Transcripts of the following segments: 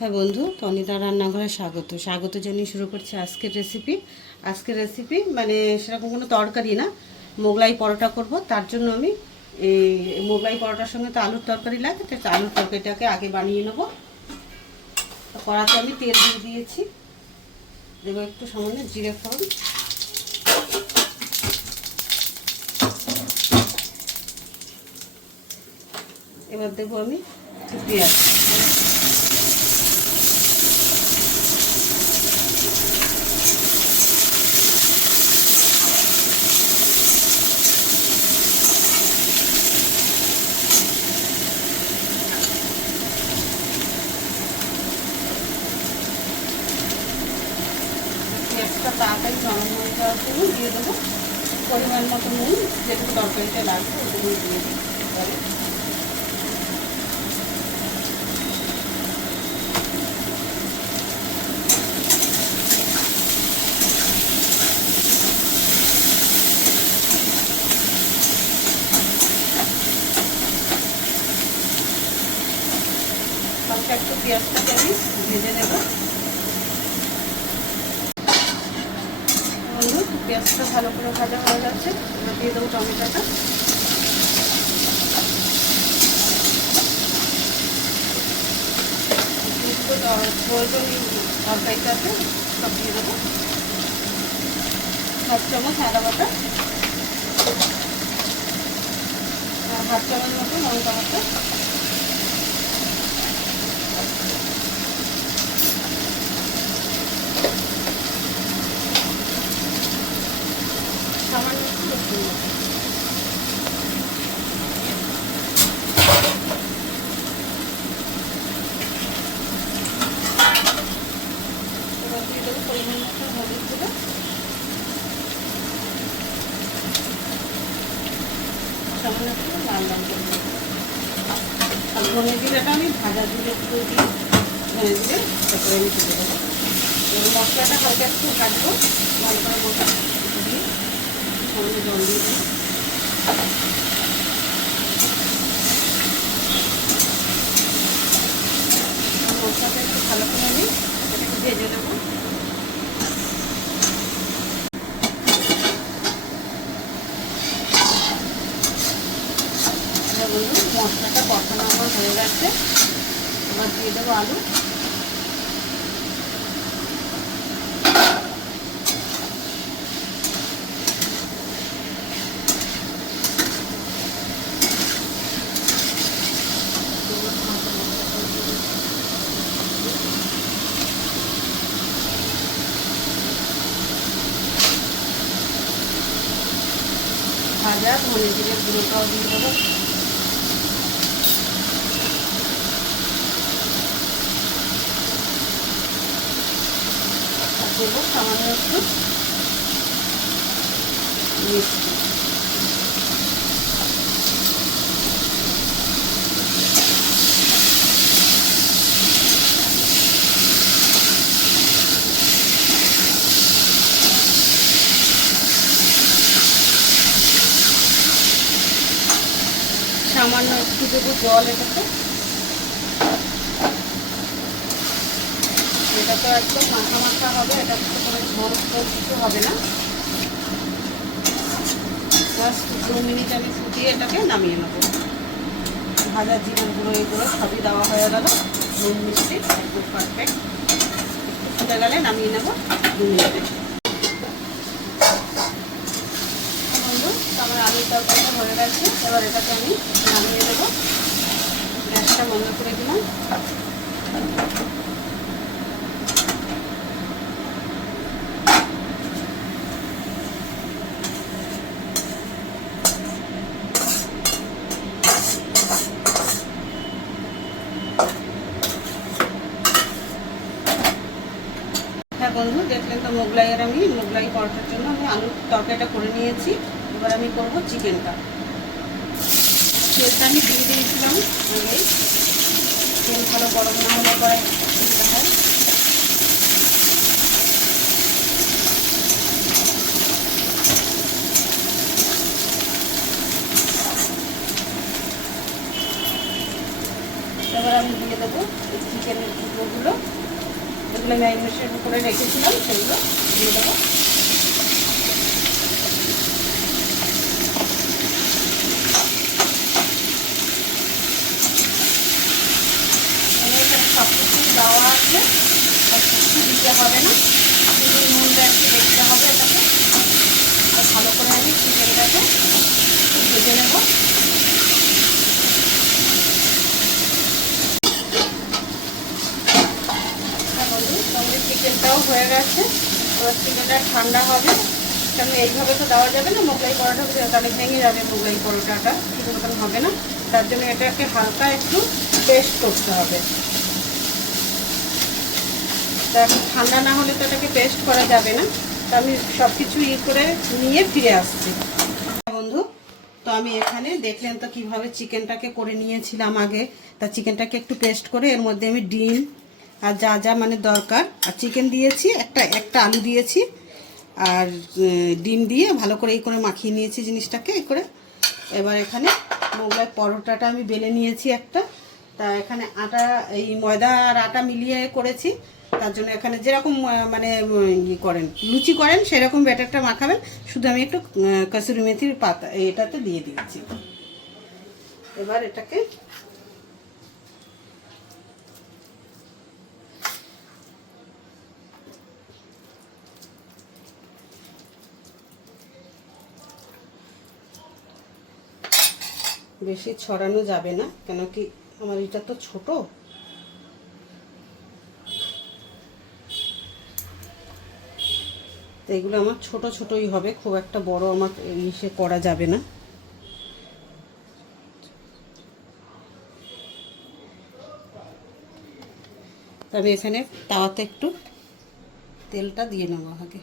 হ্যাঁ বন্ধু, তনিতা রান্নাঘরে স্বাগত জানিয়ে শুরু করছি আজকের রেসিপি মানে সেরকম কোনো তরকারি না, মোগলাই পরোটা করব। তার জন্য আমি এই মোগলাই পরোটার সঙ্গে তো আলুর তরকারি লাগে, তো আলুর তরকারিটাকে আগে বানিয়ে নেবো। কড়াতে আমি তেল দিয়ে দিয়েছি, দেবো একটু সামান্য জিরে ফোড়ন, এবার দেবো আমি পেঁয়াজ। পেঁয়াজটা তাড়াতাড়ি নরম হয়ে যাওয়ার জন্য দিয়ে দেবো পরিমাণ মতো নুন, যেটুকু তরকারিটা লাগবে ওটুকু দিয়ে দিই। হালকা একটু পেঁয়াজটাকে আমি ভেজে নেব। বন্ধু, পেঁয়াজটা ভালো করে ভাজা হয়ে যাচ্ছে, এবার দিয়ে দেবো টমেটোটা। প্রয়োজনীয় তরকারিটা আছে সব দিয়ে দেবো। 1 চামচ আদা বাটা, 1/2 চামচ মতো লঙ্কা বাটা, সামান্য একটু রসুন বাটা। এবার দিয়ে দেবো পরিমাণ মতো হলুদ গুঁড়ো, সামান্য একটু লাল লঙ্কা গুঁড়ো। আর ধনে জিরাটা আমি ভাজা জিরে গুঁড়ো দিয়ে ধনে জিরে তারপরে আমি তুলে দেবো। এবার মশলাটা হালকা একটু কাটবো, ভালো করে মশলা দিয়ে সামান্য জল দিয়ে দেবো। মশলাটা একটু ভালো করে আমি একটু ভেজে নেবো। মশলাটা কষানো আমার হয়ে গেছে, এবার দিয়ে দেবো আলু। ভাজা ধনে জিরে গুঁড়োটাও দিয়ে দেবো। দেবো সামান্য একটু মিষ্টি। সামান্য একটু দেবো জল এটাতে। এটা তো একদম মাখা মাখা হবে, এটা তো কোনো ঝোল ঝোল কিছু হবে না। জাস্ট 2 মিনিট আমি ফুটিয়ে এটাকে নামিয়ে নেব। ভাজা জিরার গুঁড়ো এগুলো সবই দেওয়া হয়ে গেল, নুন মিষ্টি একদম পারফেক্ট। একটু ফুটে গেলে নামিয়ে নেব 2 মিনিটে। বন্ধু, আমার আলুর তরকারিটা হয়ে গেছে, এবার এটাকে আমি নামিয়ে দেবো। গ্যাসটা বন্ধ করে দিলাম। হ্যাঁ বন্ধু, দেখলেন তো মোগলাই পরোটার জন্য আমি আলুর তরকারিটা করে নিয়েছি। এবার আমি করব চিকেনটা। তেলটা আমি দিয়ে দিয়েছিলাম আগেই, তেল ভালো গরম না হলে পরে হয়। এবার আমি দিয়ে দেবো চিকেনের ওগুলো যেগুলো ম্যারিনেশন করে রেখেছিলাম সেগুলো দিয়ে দেবো। সব কিছু দেওয়া আছে, সব কিছু দিতে হবে না, শুধু নুনটা একটু দেখতে হবে এটাকে। আর ভালো করে আমি চিকেনটাকে ভেজে নেব। আমাদের চিকেনটাও হয়ে গেছে। এবার চিকেনটা ঠান্ডা হবে, কেন এইভাবে তো দেওয়া যাবে না মোগলাই পরোটা, তাহলে ভেঙে যাবে মোগলাই পরোটাটা, ঠিক মতন হবে না। তার জন্য এটাকে হালকা একটু পেস্ট করতে হবে। তা ঠান্ডা না হলে তো এটাকে পেস্ট করা যাবে না। তো আমি সব কিছু করে নিয়ে ফিরে আসছি বন্ধু। তো আমি এখানে দেখলেন তো কিভাবে চিকেনটাকে করে নিয়েছিলাম আগে। তা চিকেনটাকে একটু পেস্ট করে এর মধ্যে আমি ডিম আর যা যা মানে দরকার, আর চিকেন দিয়েছি, একটা আলু দিয়েছি, আর ডিম দিয়ে ভালো করে এই করে মাখিয়ে নিয়েছি জিনিসটাকে এই করে। এবার এখানে মোগলাই পরোটাটা আমি বেলে নিয়েছি একটা। তা এখানে আটা, এই ময়দা আর আটা মিলিয়ে করেছি। তার জন্য এখানে যেরকম মানে করেন, লুচি করেন সেরকম ব্যাটারটা মাখাবেন। শুধু আমি একটু কসুরি মেথির পাতা এটাতে দিয়ে দিয়েছি। এবার এটাকে বেশি ছড়ানো যাবে না, কেন কি আমার এটা তো ছোট। তো এগুলো আমার ছোট ছোটই হবে, খুব একটা বড় আমার ইসে করা যাবে না। আমি এখানে তাওয়াতে একটু তেলটা দিয়ে নেব আগে।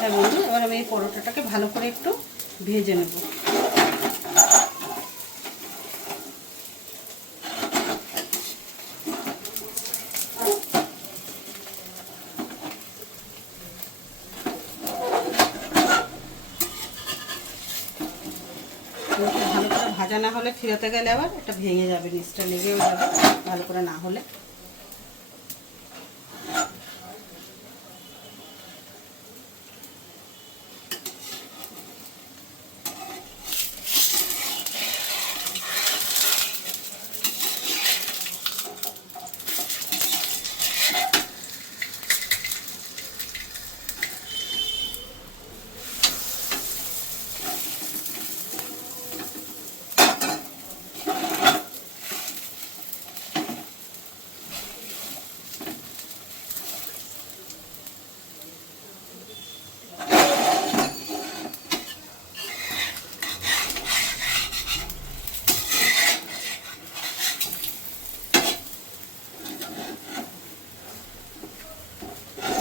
হ্যাঁ বন্ধু, এবার আমি এই পরোটাটাকে ভালো করে একটু ভেজে নেব। ভালো করে ভাজা না হলে ফিরতে গেলে আবার এটা ভেঙে যাবে, নিচটা লেগেও যাবে ভালো করে না হলে।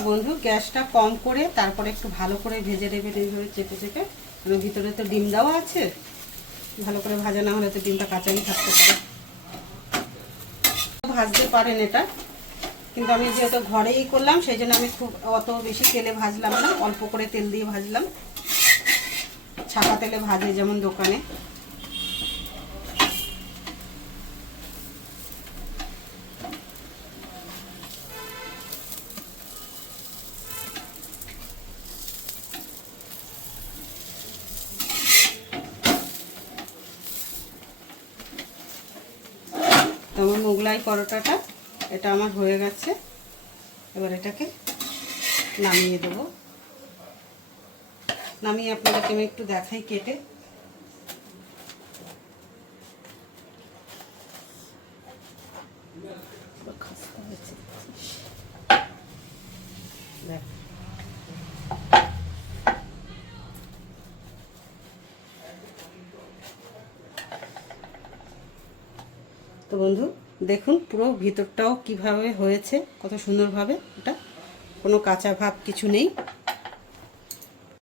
বন্ধু গ্যাসটা কম করে তারপরে একটু ভালো করে ভেজে নেবেন, এইভাবে চেপে চেপে। কারণ ভিতরে তো ডিম দেওয়া আছে, ভালো করে ভাজা না হলে তো ডিমটা কাঁচাই থাকতে পারে। ভাজতে পারেন এটা, কিন্তু আমি যেহেতু ঘরেই করলাম সেই জন্য আমি খুব অত বেশি তেলে ভাজলাম না, অল্প করে তেল দিয়ে ভাজলাম। ছাপা তেলে ভাজে যেমন দোকানে। আমার মোগলাই পরোটাটা এটা আমার হয়ে গেছে। এবার এটাকে নামিয়ে দেবো। নামিয়ে আপনাদেরকে আমি একটু দেখাই কেটে। তো বন্ধু দেখুন পুরো ভিতরটাও কিভাবে হয়েছে, কত সুন্দরভাবে এটা কোনো কাঁচা ভাব কিছু নেই।